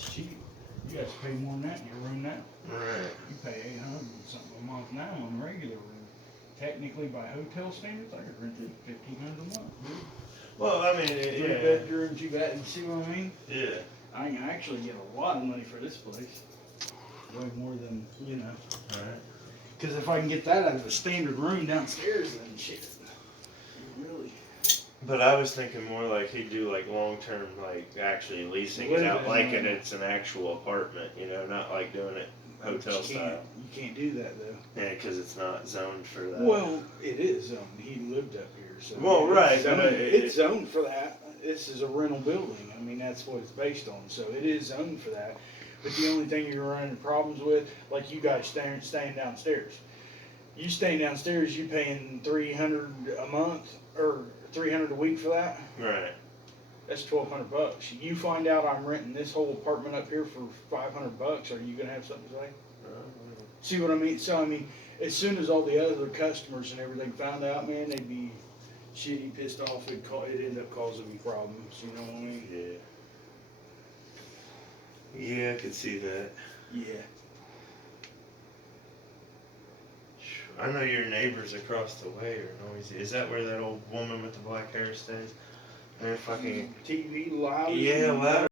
that's cheap. You guys pay more than that in your room now. Right. You pay 800 something a month now on regular room. Technically, by hotel standards, I could rent it 1,500 a month. Dude. Well, I mean, 3 yeah. bedrooms, you got. You see what I mean? Yeah. I can actually get a lot of money for this place. Way more than Right. Because if I can get that out of a standard room downstairs, then shit. Really. But I was thinking more like he'd do like long term, like actually leasing it out, like it's an actual apartment, not like doing it hotel style. You can't do that though. Yeah, because it's not zoned for that. Well, it is zoned. He lived up here, so. Well, right, It's zoned, it's zoned for that. This is a rental building. I mean, that's what it's based on. So it is zoned for that. But the only thing you're running problems with, like you guys staying downstairs. You staying downstairs, you paying $300 a month or $300 a week for that. Right. That's $1,200. You find out I'm renting this whole apartment up here for $500. Are you gonna have something to say? See what I mean? So I mean, as soon as all the other customers and everything found out, man, they'd be shitty, pissed off. It'd end up causing me problems. You know what I mean? Yeah. Yeah, I could see that. Yeah. I know your neighbors across the way are noisy. Is that where that old woman with the black hair stays? They're fucking TV loud. yeah, loud.